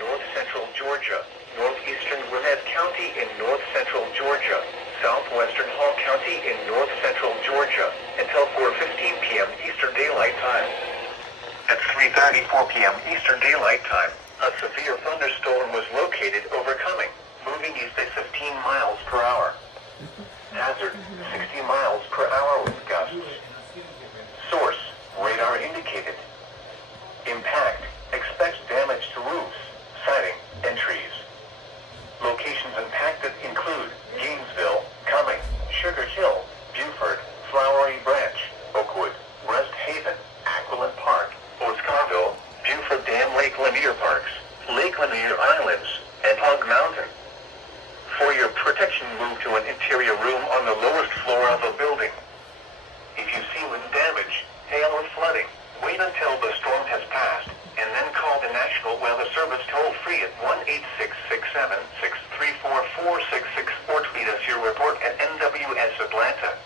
north-central Georgia, northeastern Gwinnett County in north-central Georgia, southwestern Hall County in north-central Georgia, until 4:15 p.m. Eastern Daylight Time. At 3:34 p.m. Eastern Daylight Time, a severe thunderstorm was located over Cumming, moving east at 15 miles per hour. Hazard, 60 miles per hour with gusts. Source, radar indicated. Impact, expect damage to roofs, siding, and trees. Locations impacted include Gainesville, Cumming, Sugar Hill, Buford, Flowery Branch, Oakwood, Rest Haven, Aquilent Park, Oscarville, Buford Dam, Lake Lanier Parks, Lake Lanier Islands, and Hog Mountain. For your protection, move to an interior room on the lowest floor of a building. If you see wind damage, hail or flooding, wait until the storm has passed, and then call the National Weather Service toll-free at 1-866-7-634-466 or tweet us your report at NWS Atlanta.